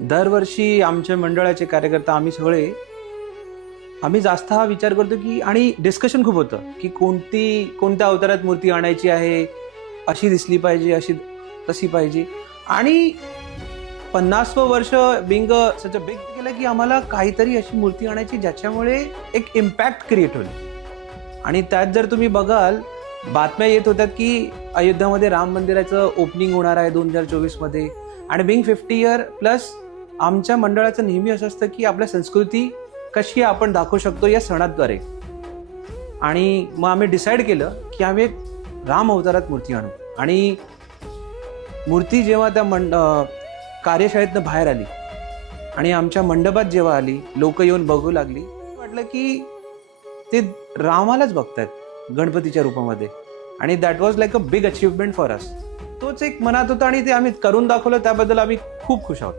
दरवर्षी आमच्या मंडळाचे कार्यकर्ता आम्ही जास्त हा विचार करतो की, आणि डिस्कशन खूप होतं की कोणत्या अवतारात मूर्ती आणायची आहे, अशी दिसली पाहिजे, अशी तशी पाहिजे. आणि 50वं वर्ष बिंग सच अ बिग केलं की आम्हाला काहीतरी अशी मूर्ती आणायची ज्याच्यामुळे एक इम्पॅक्ट क्रिएट होईल. आणि त्यात जर तुम्ही बघाल, बातम्या येत होत्यात की अयोध्यामध्ये राम मंदिराचं ओपनिंग होणार आहे 2024 मध्ये. आणि बिंग 50 इयर प्लस, आमच्या मंडळाचं नेहमी असं असतं की आपल्या संस्कृती कशी आपण दाखवू शकतो या सणाद्वारे. आणि मग आम्ही डिसाईड केलं की आम्ही एक राम अवतारात मूर्ती आणू. आणि मूर्ती जेव्हा त्या कार्यशाळेतनं बाहेर आली आणि आमच्या मंडपात जेव्हा आली, लोक येऊन बघू लागली, वाटलं की ते रामालाच बघतायत गणपतीच्या रूपामध्ये. आणि that was like a big achievement for us. तोच एक मनात होता आणि ते आम्ही करून दाखवलं, त्याबद्दल आम्ही खूप खुश आहोत.